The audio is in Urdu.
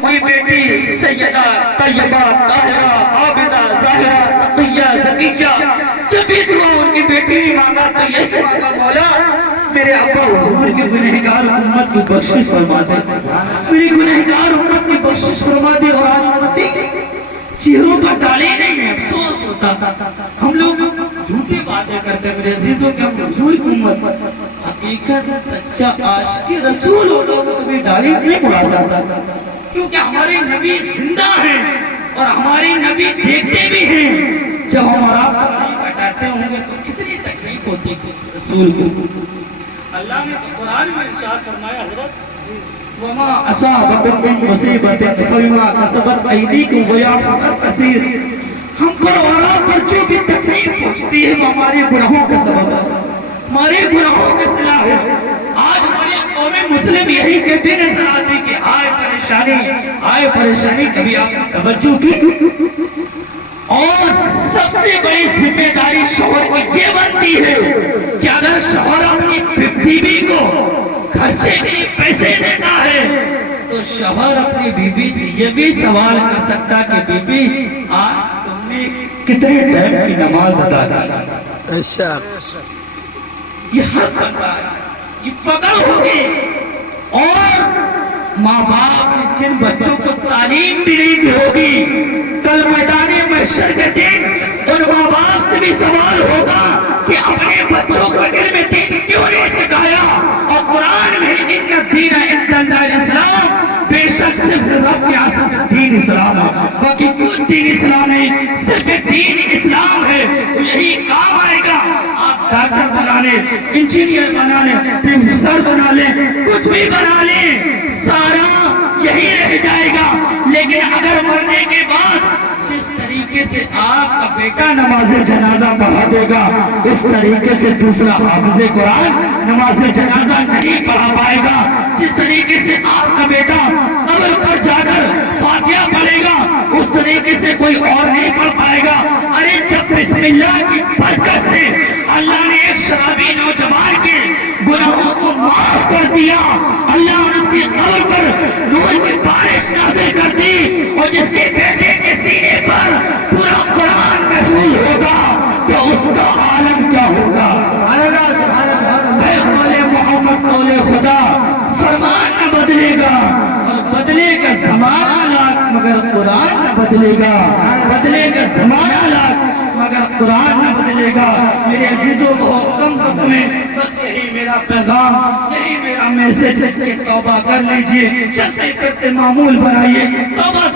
کی بیٹی سیدہ طیبہ طاہرہ عابدہ ظاہرہ تقیہ زکیہ جب بھی دعا ان کی بیٹی نے مانگا تو یہی مانگا مولا میرے ابا حضور کی گنہگار امت کی بخشش فرما دے، میری گنہگار امت کی بخشش فرما دے۔ اور آج امتی چہروں پر ڈالے نہیں ہے، افسوس ہوتا ہم لوگ جھوٹے باتیں کرتے ہیں میرے عزیزوں کہ ہم حضور کی امت حقیقت سچا عاشق رسول ہوتا وہ کبھی ڈالی نہیں اڑا سکتا، کیونکہ ہمارے نبی زندہ ہیں اور ہمارے نبی دیکھتے بھی ہیں۔ جب ہمارا تکلیف کٹاتے ہوں گے تو کتنی تکلیف ہوتی ہے اس رسول کو۔ اللہ نے قرآن میں ارشاد فرمایا حضرت وَمَا أَصَابَكُم مِّن مُّصِيبَةٍ فَبِمَا كَسَبَتْ أَيْدِيكُمْ وَيَعْفُو عَن كَثِيرٍ۔ ہم پر اور آپ پر جو بھی تکلیف پہنچتی ہے وہ ہمارے گناہوں کا سبب ہے، ہمارے گناہوں کا صلہ ہے۔ آج ہماری قوم مسلم یہی کہتے نظر آتی کہ آئے پریشانی، کبھی آپ نے توجہ کی؟ اور سب سے بڑی ذمہ داری شوہر کی یہ بنتی ہے کہ اگر شوہر اپنی بیوی کو خرچے کے لیے پیسے دیتا ہے تو شوہر اپنی بیوی سے یہ بھی سوال کر سکتا کہ بیوی آج تم نے کتنے ٹائم کی نماز ادا کی؟ یہ حق بنتا ہے، یہ فقر ہوگی۔ اور ماں باپ نے جن بچوں کو تعلیم بھی نہیں دی ہوگی، کل میدان محشر کے دن ان ماں باپ سے بھی سوال ہوگا کہ اپنے بچوں کو علم دین کیوں نہیں سکھایا؟ اور قرآن میں ان الدین عند اللہ الاسلام، بے شک صرف رب کے آسان دین اسلام ہے، باقی کوئی دین اسلام نہیں، صرف دین اسلام ہے۔ تو یہی کام آئے گا، آپ ڈاکٹر بنا لیں، انجینئر بنا لیں، پروفیسر بنا لیں، کچھ بھی بنا لیں، سارا یہی رہ جائے گا۔ لیکن اگر مرنے کے بعد جس طریقے سے آپ کا بیٹا نماز جنازہ پڑھا دے گا اس طریقے سے دوسرا حافظ قرآن نماز جنازہ نہیں پڑھا پائے گا، جس طریقے سے آپ کا بیٹا قبر پر جا کر فاتحہ پڑھے گا اس طریقے سے کوئی اور نہیں پڑھ پائے گا۔ ارے جب بسم اللہ کی برکت سے اللہ نے ایک شرابی نوجوان کے گناہوں کو معاف کر دیا، اللہ نے اس کی قبر پر نور کی بارش نازل کر دی، اور جس کے بیٹے کے سینے پر پورا قرآن محفوظ ہوگا تو اس کا عالم کیا ہوگا؟ اے قول محمد قول خدا، فرمان نہ بدلے گا اور بدلے کا زمانہ لاکھ مگر قرآن نہ بدلے گا، بدلے کا زمانہ لاکھ مگر قرآن نہ بدلے گا۔ میرے عزیزوں بہت کم وقت میں بس یہی میرا پیغام، یہی میرا میسج کہ توبہ کر لیجئے، چلتے پھرتے معمول بنائیے، توبہ